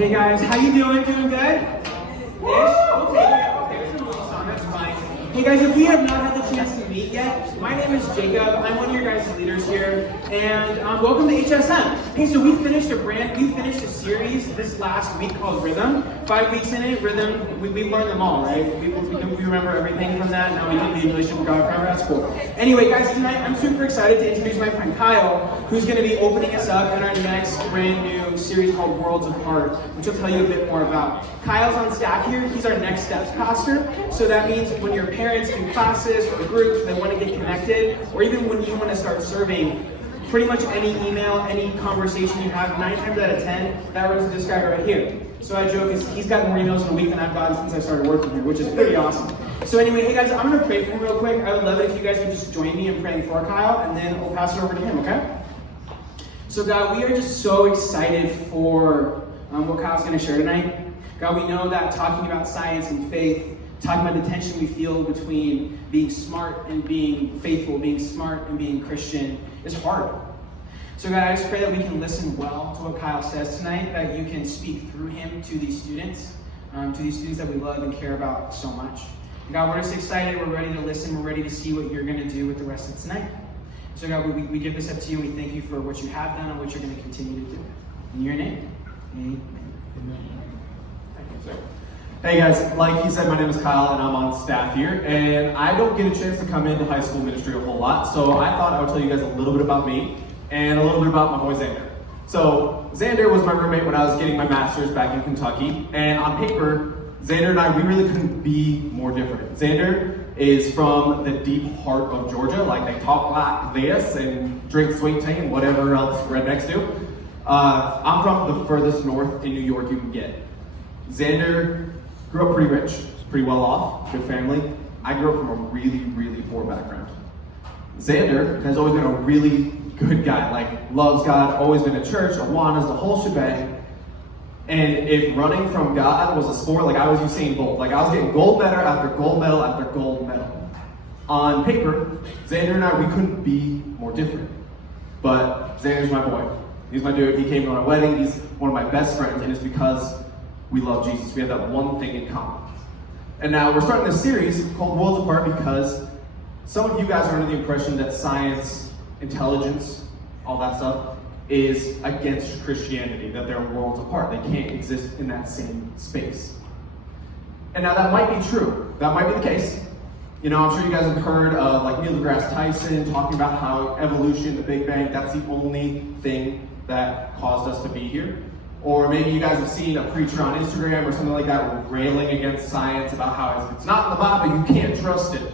Hey guys, how you doing? Doing good? Ish? We'll take it. Okay, it's a movie song, that's fine. Hey guys, if we have not had the chance to meet yet, my name is Jacob. I'm one of your guys' leaders here, and welcome to HSM. Hey, so we finished a series this last week called Rhythm. 5 weeks in it, Rhythm, we learned them all, right? We remember everything from that. Now we can be in relationship with God forever. That's cool. Anyway, guys, tonight I'm super excited to introduce my friend Kyle, who's going to be opening us up in our next brand new series called Worlds Apart, which I'll tell you a bit more about. Kyle's on staff here. He's our Next Steps pastor. So that means when your parents do classes or groups, they want to get connected, or even when you want to start serving, pretty much any email, any conversation you have, 9 times out of 10, that runs to this guy right here. So I joke, he's got more emails in a week than I've gotten since I started working here, which is pretty awesome. So anyway, hey guys, I'm going to pray for him real quick. I would love it if you guys would just join me in praying for Kyle, and then we'll pass it over to him, okay? So God, we are just so excited for what Kyle's going to share tonight. God, we know that talking about science and faith, talking about the tension we feel between being smart and being faithful, being smart and being Christian is hard. So God, I just pray that we can listen well to what Kyle says tonight, that you can speak through him to these students that we love and care about so much. And God, we're just excited, we're ready to listen, we're ready to see what you're going to do with the rest of tonight. So God, we give this up to you, and we thank you for what you have done and what you're going to continue to do. In your name, amen. Hey guys, like he said, my name is Kyle and I'm on staff here, and I don't get a chance to come into high school ministry a whole lot, so I thought I would tell you guys a little bit about me and a little bit about my boy Xander. So Xander was my roommate when I was getting my master's back in Kentucky, and on paper, Xander and I, we really couldn't be more different. Xander is from the deep heart of Georgia, like they talk like this and drink sweet tea and whatever else rednecks do. I'm from the furthest north in New York you can get. Xander grew up pretty rich, pretty well off, good family. I grew up from a really, really poor background. Xander has always been a really good guy, like loves God, always been at church, Awanas, the whole shebang. And if running from God was a sport, like I was Usain Bolt, like I was getting gold medal after gold medal after gold medal. On paper, Xander and I, we couldn't be more different. But Xander's my boy. He's my dude. He came to my wedding. He's one of my best friends, and it's because we love Jesus. We have that one thing in common. And now we're starting this series called Worlds Apart because some of you guys are under the impression that science, intelligence, all that stuff is against Christianity, that they're worlds apart. They can't exist in that same space. And now that might be true. That might be the case. You know, I'm sure you guys have heard of like Neil deGrasse Tyson talking about how evolution, the Big Bang, that's the only thing that caused us to be here. Or maybe you guys have seen a preacher on Instagram or something like that railing against science about how if it's not in the Bible, you can't trust it.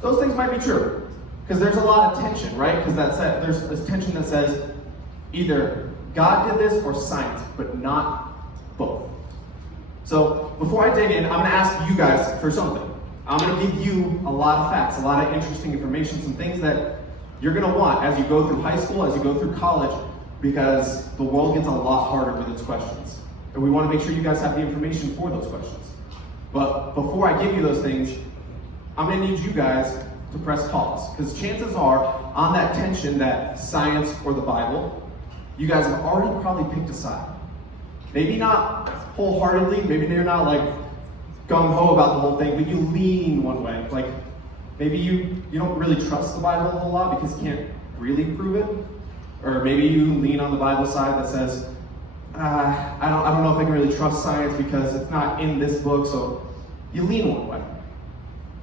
Those things might be true, because there's a lot of tension, right? Because there's this tension that says either God did this or science, but not both. So before I dig in, I'm going to ask you guys for something. I'm going to give you a lot of facts, a lot of interesting information, some things that you're going to want as you go through high school, as you go through college, because the world gets a lot harder with its questions. And we want to make sure you guys have the information for those questions. But before I give you those things, I'm going to need you guys to press pause. Because chances are, on that tension that science or the Bible, you guys have already probably picked a side. Maybe not wholeheartedly, maybe you're not like gung-ho about the whole thing, but you lean one way. Like, maybe you don't really trust the Bible a whole lot because you can't really prove it. Or maybe you lean on the Bible side that says, I don't know if I can really trust science because it's not in this book, so you lean one way.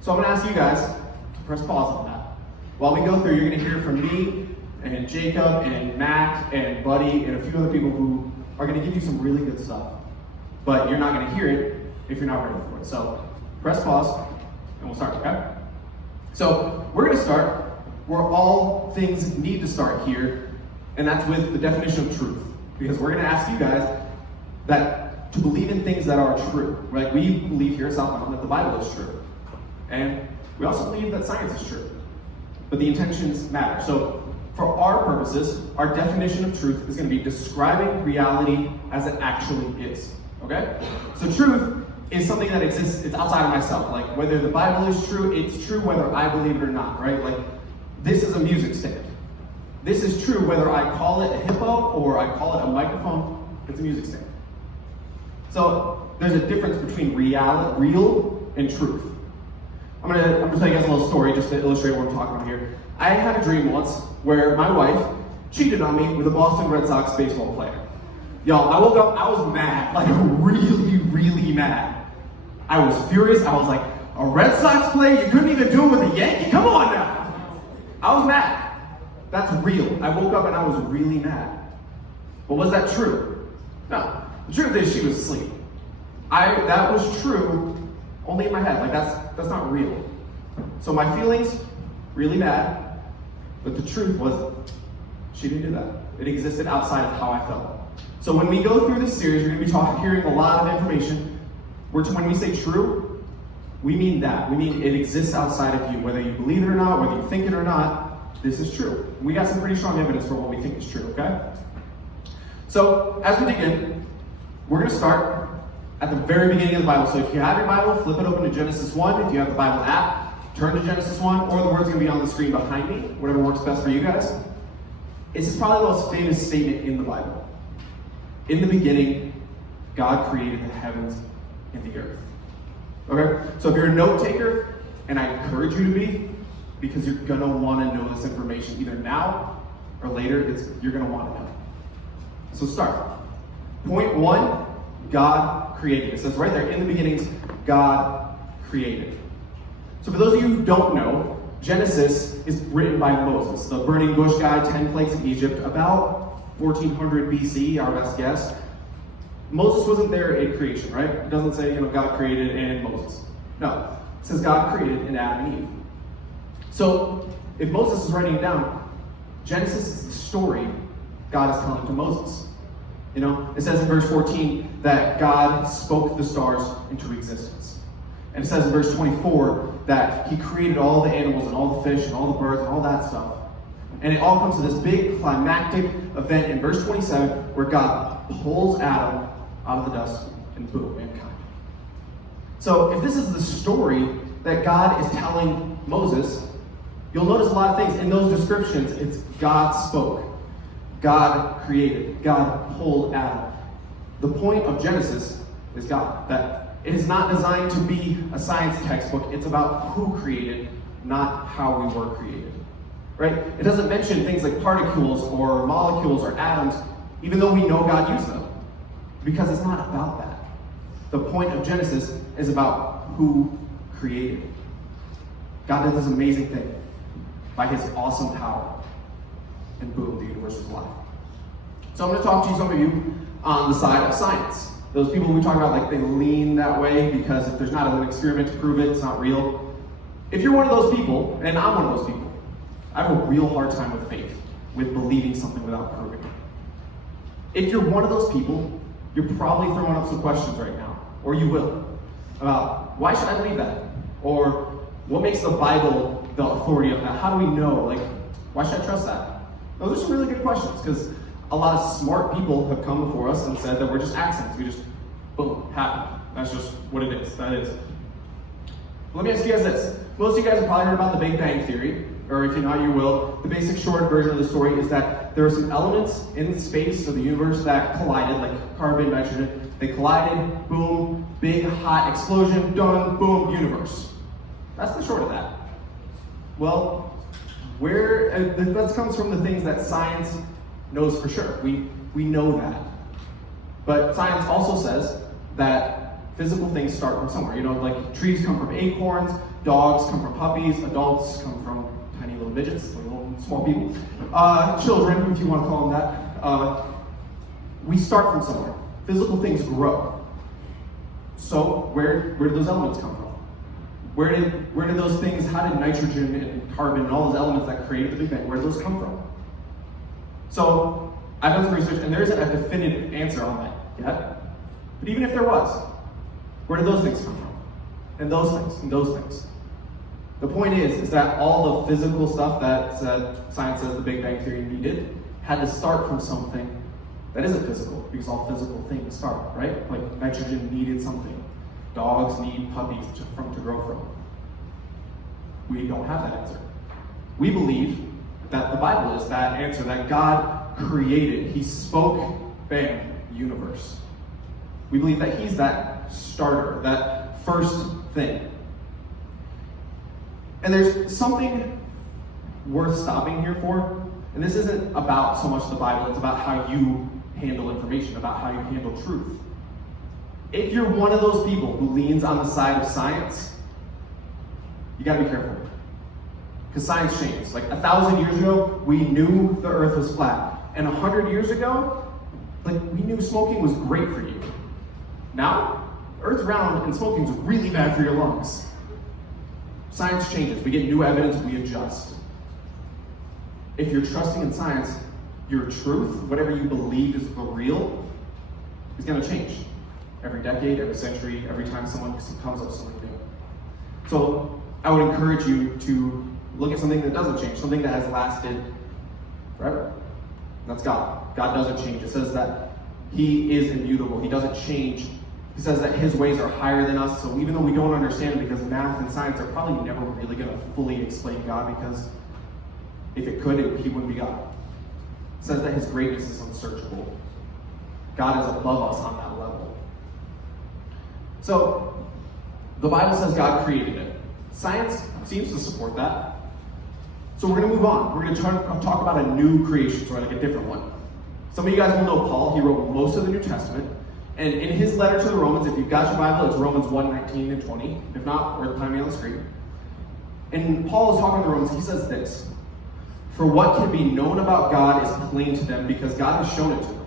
So I'm going to ask you guys to press pause on that. While we go through, you're going to hear from me and Jacob and Mac and Buddy and a few other people who are going to give you some really good stuff. But you're not going to hear it if you're not ready for it. So press pause and we'll start, okay? So we're going to start where all things need to start here, and that's with the definition of truth. Because we're going to ask you guys that to believe in things that are true, right? We believe here at South Mountain that the Bible is true. And we also believe that science is true. But the intentions matter. So for our purposes, our definition of truth is going to be describing reality as it actually is. Okay? So truth is something that exists, it's outside of myself. Like whether the Bible is true, it's true whether I believe it or not, right? Like this is a music stand. This is true whether I call it a hippo or I call it a microphone, it's a music stand. So there's a difference between real and truth. I'm gonna tell you guys a little story just to illustrate what I'm talking about here. I had a dream once where my wife cheated on me with a Boston Red Sox baseball player. Y'all, I woke up, I was mad, like really, really mad. I was furious. I was like, a Red Sox player? You couldn't even do it with a Yankee? Come on now. I was mad. That's real. I woke up and I was really mad. But was that true? No. The truth is she was asleep. That was true only in my head. Like that's not real. So my feelings, really bad, but the truth was she didn't do that. It existed outside of how I felt. So when we go through this series, you're going to be hearing a lot of information. When we say true, we mean that. We mean it exists outside of you. Whether you believe it or not, whether you think it or not, this is true. We got some pretty strong evidence for what we think is true, okay? So as we dig in, we're going to start at the very beginning of the Bible. So if you have your Bible, flip it open to Genesis 1. If you have the Bible app, turn to Genesis 1, or the word's going to be on the screen behind me, whatever works best for you guys. This is probably the most famous statement in the Bible. In the beginning, God created the heavens and the earth. Okay? So if you're a note taker, and I encourage you to be, because you're going to want to know this information either now or later, you're going to want to know. So start. Point 1, God created. It says right there, in the beginnings, God created. So for those of you who don't know, Genesis is written by Moses, the burning bush guy, 10 plagues of Egypt, about 1400 BC, our best guess. Moses wasn't there at creation, right? It doesn't say, God created and Moses. No, it says God created in Adam and Eve. So if Moses is writing it down, Genesis is the story God is telling to Moses. It says in verse 14 that God spoke the stars into existence. And it says in verse 24 that he created all the animals and all the fish and all the birds and all that stuff. And it all comes to this big climactic event in verse 27 where God pulls Adam out of the dust and boom, mankind. So if this is the story that God is telling Moses, you'll notice a lot of things in those descriptions. It's God spoke, God created, God pulled Adam. The point of Genesis is God. That it is not designed to be a science textbook. It's about who created, not how we were created. Right? It doesn't mention things like particles or molecules or atoms, even though we know God used them. Because it's not about that. The point of Genesis is about who created. God did this amazing thing by his awesome power. And boom, the universe was alive. So I'm going to talk to some of you on the side of science. Those people we talk about, like, they lean that way because if there's not an experiment to prove it, it's not real. If you're one of those people, and I'm one of those people, I have a real hard time with faith, with believing something without proving it. If you're one of those people, you're probably throwing up some questions right now, or you will, about why should I believe that? Or what makes the Bible the authority of that? How do we know? Like, why should I trust that? Those are some really good questions, because a lot of smart people have come before us and said that we're just accidents. We just, boom, happen. That's just what it is. That is. Let me ask you guys this. Most of you guys have probably heard about the Big Bang Theory, or if you're not, you will. The basic short version of the story is that there are some elements in space of the universe that collided, like carbon, nitrogen. They collided, boom, big, hot explosion, done, boom, universe. That's the short of that. Well, that comes from the things that science knows for sure. We know that. But science also says that physical things start from somewhere. Like trees come from acorns, dogs come from puppies, adults come from tiny little midgets, like little small people. Children, if you want to call them that. We start from somewhere. Physical things grow. So where did those elements come from? Where did those things, how did nitrogen and carbon and all those elements that created the Big Bang, where did those come from? So I've done some research, and there isn't a definitive answer on that yet. But even if there was, where did those things come from? And those things, and those things. The point is that all the physical stuff that science says the Big Bang Theory needed had to start from something that isn't physical, because all physical things start, right? Like nitrogen needed something. Dogs need puppies to grow from. We don't have that answer. We believe that the Bible is that answer, that God created. He spoke, bam, universe. We believe that he's that starter, that first thing. And there's something worth stopping here for, and this isn't about so much the Bible, it's about how you handle information, about how you handle truth. If you're one of those people who leans on the side of science, you gotta be careful. Because science changes. Like 1,000 years ago, we knew the earth was flat. And 100 years ago, we knew smoking was great for you. Now, earth's round and smoking's really bad for your lungs. Science changes. We get new evidence, we adjust. If you're trusting in science, your truth, whatever you believe is the real, is gonna change. Every decade, every century, every time someone comes up with something new. So I would encourage you to look at something that doesn't change, something that has lasted forever. That's God. God doesn't change. It says that he is immutable. He doesn't change. He says that his ways are higher than us. So even though we don't understand it, because math and science are probably never really going to fully explain God, because if it could, he wouldn't be God. It says that his greatness is unsearchable. God is above us on that level. So the Bible says God created it. Science seems to support that. So we're going to move on. We're going to talk about a new creation, so like a different one. Some of you guys will know Paul. He wrote most of the New Testament. And in his letter to the Romans, if you've got your Bible, it's Romans 1:19 and 20. If not, we're timing on the screen. And Paul is talking to the Romans. He says this: "For what can be known about God is plain to them, because God has shown it to them.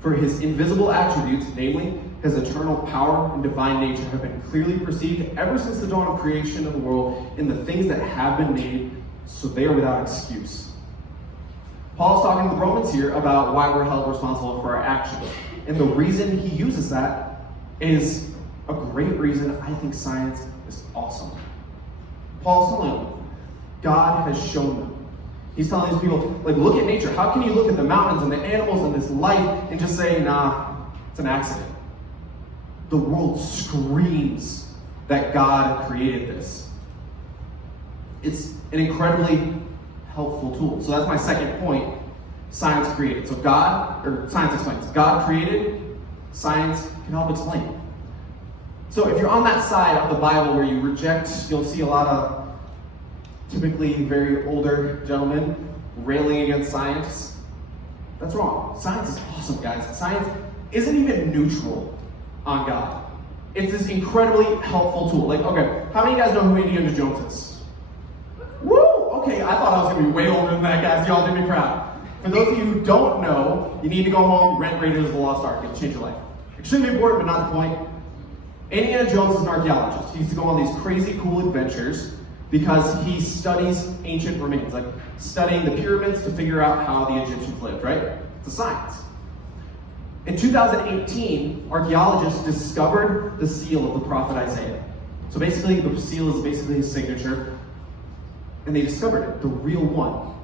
For his invisible attributes, namely his eternal power and divine nature, have been clearly perceived ever since the dawn of creation of the world in the things that have been made, so they are without excuse." Paul is talking to the Romans here about why we're held responsible for our actions. And the reason he uses that is a great reason. I think science is awesome. Paul's telling them, God has shown them. He's telling these people, look at nature. How can you look at the mountains and the animals and this life and just say, nah, it's an accident? The world screams that God created this. It's an incredibly helpful tool. So that's my second point. Science created. So science explains. God created, science can help explain. So if you're on that side of the Bible where you reject, you'll see a lot of typically very older gentlemen railing against science. That's wrong. Science is awesome, guys. Science isn't even neutral on God. It's this incredibly helpful tool. Okay, how many of you guys know who Indiana Jones is? Woo! Okay, I thought I was going to be way older than that, guys. Y'all did me proud. For those of you who don't know, you need to go home, rent Raiders of the Lost Ark. It'll change your life. Extremely important, but not the point. Indiana Jones is an archaeologist. He used to go on these crazy cool adventures because he studies ancient remains, studying the pyramids to figure out how the Egyptians lived, right? It's a science. In 2018, archaeologists discovered the seal of the prophet Isaiah. So basically, the seal is basically his signature, and they discovered it, the real one.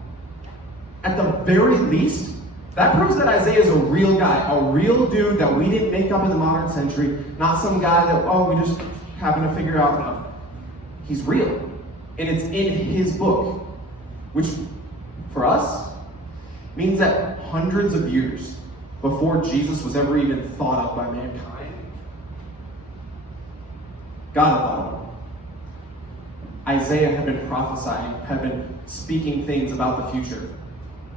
At the very least, that proves that Isaiah is a real guy, a real dude that we didn't make up in the modern century, not some guy that, we just happened to figure out. No. He's real. And it's in his book, which, for us, means that hundreds of years before Jesus was ever even thought of by mankind, God had thought of him. Isaiah had been prophesying, had been speaking things about the future,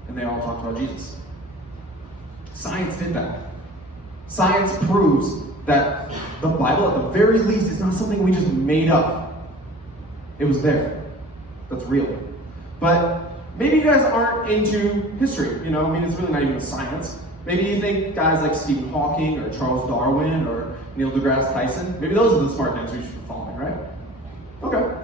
and they all talked about Jesus. Science did that. Science proves that the Bible, at the very least, is not something we just made up. It was there. That's real. But maybe you guys aren't into history. It's really not even a science. Maybe you think guys like Stephen Hawking or Charles Darwin or Neil deGrasse Tyson, maybe those are the smart names we should be following, right? Okay.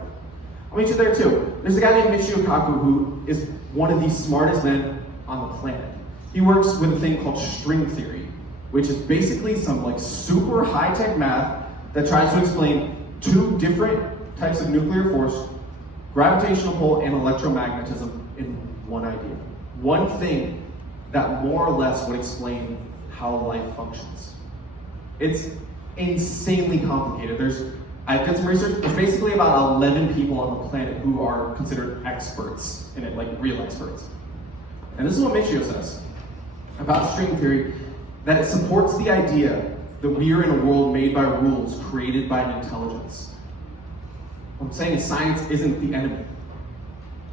I'll meet you there too. There's a guy named Michio Kaku who is one of the smartest men on the planet. He works with a thing called string theory, which is basically some super high-tech math that tries to explain two different types of nuclear force, gravitational pull and electromagnetism, in one idea. One thing that more or less would explain how life functions. It's insanely complicated. I did some research. There's basically about 11 people on the planet who are considered experts in it, real experts. And this is what Michio says about string theory, that it supports the idea that we are in a world made by rules, created by an intelligence. What I'm saying is science isn't the enemy.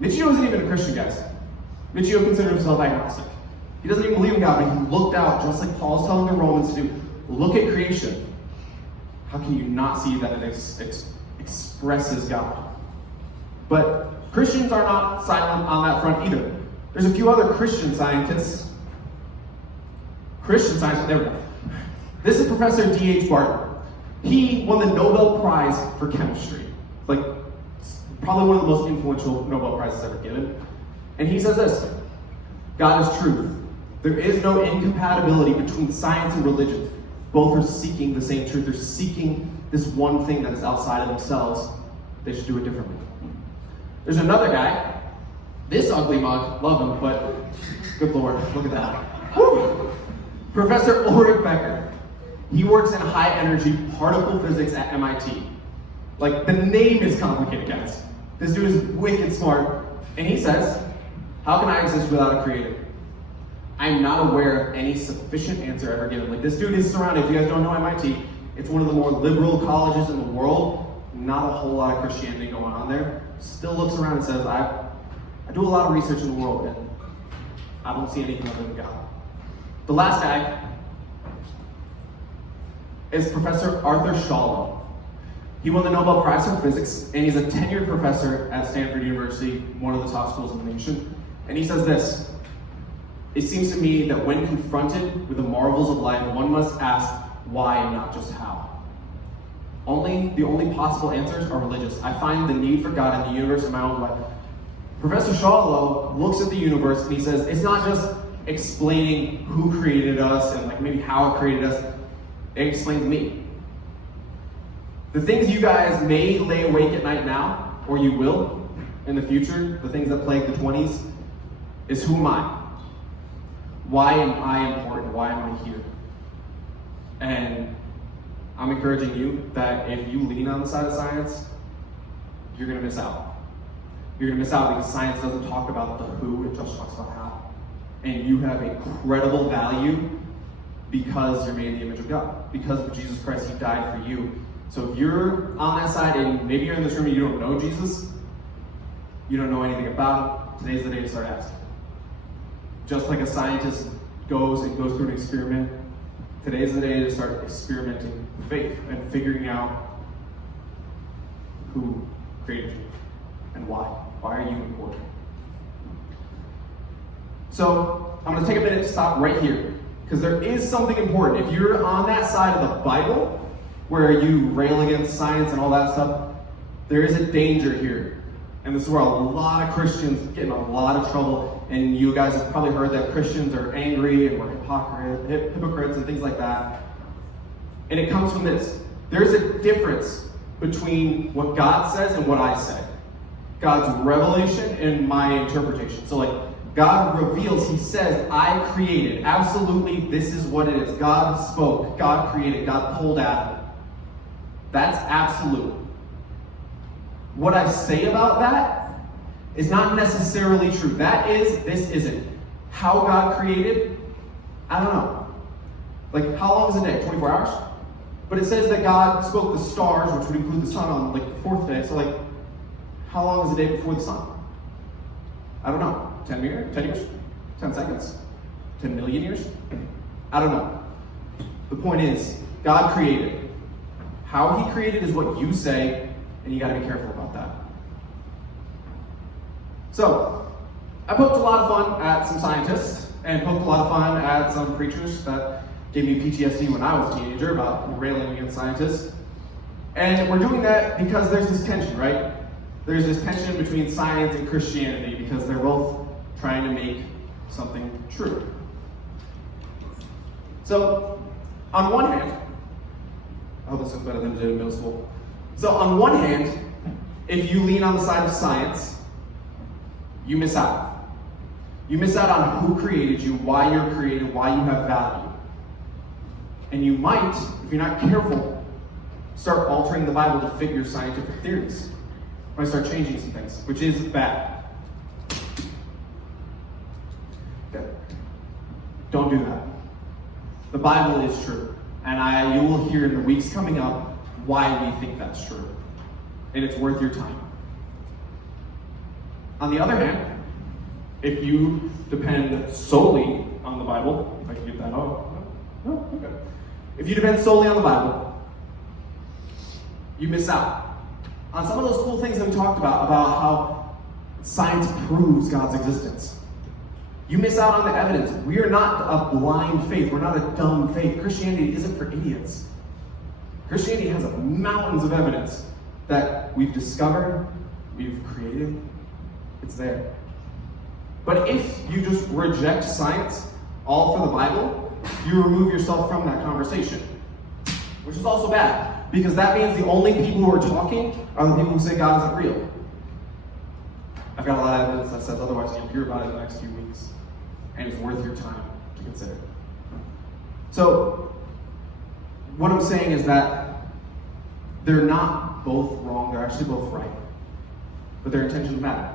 Michio isn't even a Christian, guys. Michio considered himself agnostic. He doesn't even believe in God, but he looked out, just like Paul's telling the Romans to do. Look at creation. How can you not see that it expresses God? But Christians are not silent on that front either. There's a few other Christian scientists. Christian scientists, there we go. This is Professor D.H. Barton. He won the Nobel Prize for chemistry. Like, probably one of the most influential Nobel Prizes ever given. And he says this: God is truth. There is no incompatibility between science and religion. Both are seeking the same truth. They're seeking this one thing that is outside of themselves. They should do it differently. There's another guy. This ugly mug, love him, but good Lord, look at that. Woo! Professor Ulrich Becker. He works in high energy particle physics at MIT. Like, the name is complicated, guys. This dude is wicked smart. And he says, how can I exist without a creator? I'm not aware of any sufficient answer ever given. Like, this dude is surrounded, if you guys don't know MIT, it's one of the more liberal colleges in the world. Not a whole lot of Christianity going on there. Still looks around and says, I do a lot of research in the world, and I don't see anything other than God. The last guy is Professor Arthur Schalom. He won the Nobel Prize for Physics, and he's a tenured professor at Stanford University, one of the top schools in the nation. And he says this: it seems to me that when confronted with the marvels of life, one must ask why and not just how. The only possible answers are religious. I find the need for God in the universe in my own life. Professor Schalom looks at the universe and he says, it's not just explaining who created us and like maybe how it created us. It explains me. The things you guys may lay awake at night now, or you will in the future, the things that plague the 20s, is who am I? Why am I important? Why am I here? And I'm encouraging you that if you lean on the side of science, you're going to miss out. You're going to miss out because science doesn't talk about the who, it just talks about how. And you have incredible value because you're made in the image of God. Because of Jesus Christ, He died for you. So if you're on that side and maybe you're in this room and you don't know Jesus, you don't know anything about Him, today's the day to start asking. Just like a scientist goes through an experiment, today's the day to start experimenting with faith and figuring out who created you and why. Why are you important? So I'm going to take a minute to stop right here because there is something important. If you're on that side of the Bible where you rail against science and all that stuff, there is a danger here. And this is where a lot of Christians get in a lot of trouble. And you guys have probably heard that Christians are angry and we're hypocrites and things like that. And it comes from this. There's a difference between what God says and what I say. God's revelation and my interpretation. So like, God reveals, He says, I created. Absolutely, this is what it is. God spoke, God created, God pulled at it. That's absolute. What I say about that is not necessarily true. That is, this isn't. How God created, I don't know. Like, how long is a day? 24 hours? But it says that God spoke the stars, which would include the sun, on like the fourth day. So like, how long is a day before the sun? I don't know. 10 years? 10 years? 10 seconds? 10 million years? I don't know. The point is, God created. How He created is what you say, and you got to be careful about that. So, I poked a lot of fun at some scientists, and poked a lot of fun at some preachers that gave me PTSD when I was a teenager about railing against scientists. And we're doing that because there's this tension, right? There's this tension between science and Christianity because they're both trying to make something true. So, on one hand, I hope this is better than it did in middle school. So on one hand, if you lean on the side of science, you miss out. You miss out on who created you, why you're created, why you have value. And you might, if you're not careful, start altering the Bible to fit your scientific theories. You might start changing some things, which is bad. Okay. Don't do that. The Bible is true. And you will hear in the weeks coming up why we think that's true. And it's worth your time. On the other hand, if you depend solely on the Bible, if I can get that out. No, okay. If you depend solely on the Bible, you miss out on some of those cool things that we talked about how science proves God's existence. You miss out on the evidence. We are not a blind faith. We're not a dumb faith. Christianity isn't for idiots. Christianity has mountains of evidence that we've discovered, we've created. It's there. But if you just reject science all for the Bible, you remove yourself from that conversation, which is also bad, because that means the only people who are talking are the people who say God isn't real. I've got a lot of evidence that says otherwise. You'll hear about it in the next few weeks, and it's worth your time to consider. So, what I'm saying is that they're not both wrong, they're actually both right. But their intentions matter.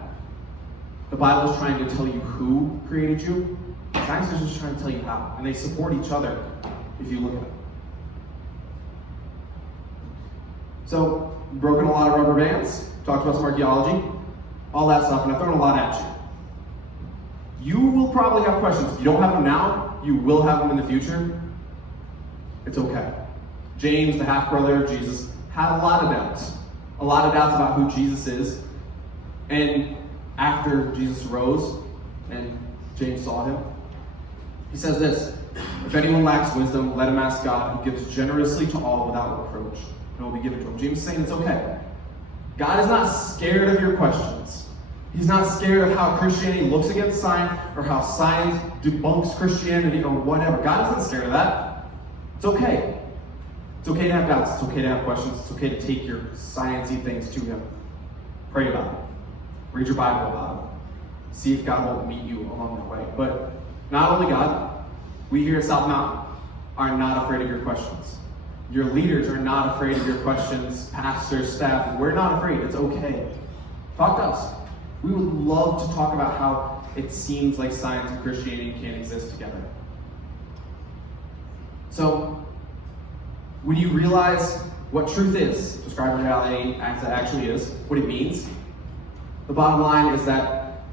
The Bible is trying to tell you who created you. Science is just trying to tell you how. And they support each other if you look at it. So, broken a lot of rubber bands, talked about some archaeology, all that stuff, and I've thrown a lot at you. You will probably have questions. If you don't have them now, you will have them in the future. It's okay. James, the half-brother of Jesus, had a lot of doubts. A lot of doubts about who Jesus is. And after Jesus rose and James saw him, he says this: if anyone lacks wisdom, let him ask God, who gives generously to all without reproach, and it will be given to him. James is saying it's okay. God is not scared of your questions. He's not scared of how Christianity looks against science or how science debunks Christianity or whatever. God isn't scared of that. It's okay. It's okay to have doubts. It's okay to have questions. It's okay to take your sciencey things to him. Pray about it. Read your Bible about it. See if God will meet you along the way. But not only God, we here at South Mountain are not afraid of your questions. Your leaders are not afraid of your questions. Pastors, staff, we're not afraid. It's okay. Talk to us. We would love to talk about how it seems like science and Christianity can't exist together. So, when you realize what truth is, describe reality as it actually is, what it means, the bottom line is that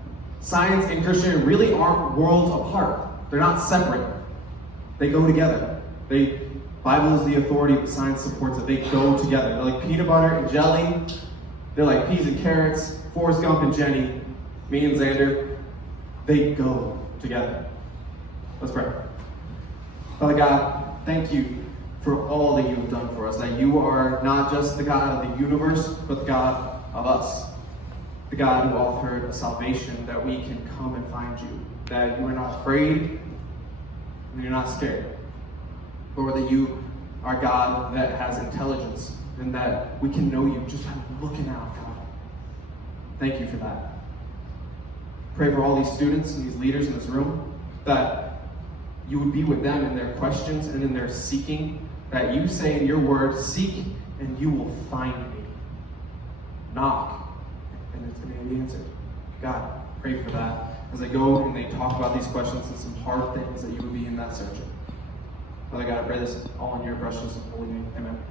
science and Christianity really aren't worlds apart. They're not separate. They go together. Bible is the authority, but science supports it. They go together. They're like peanut butter and jelly. They're like peas and carrots, Forrest Gump and Jenny, me and Xander. They go together. Let's pray. Father God, thank you for all that you have done for us, that you are not just the God of the universe, but the God of us. The God who offered a salvation that we can come and find you. That you are not afraid, and you're not scared. Lord, that you are God that has intelligence, and that we can know you just by looking out, God. Thank you for that. Pray for all these students and these leaders in this room, that you would be with them in their questions and in their seeking, that you say in your word, seek and you will find me. Knock, and it's going to be answered. God, pray for that as they go and they talk about these questions and some hard things, that you would be in that searching. Father God, I pray this all in your precious and holy name. Amen.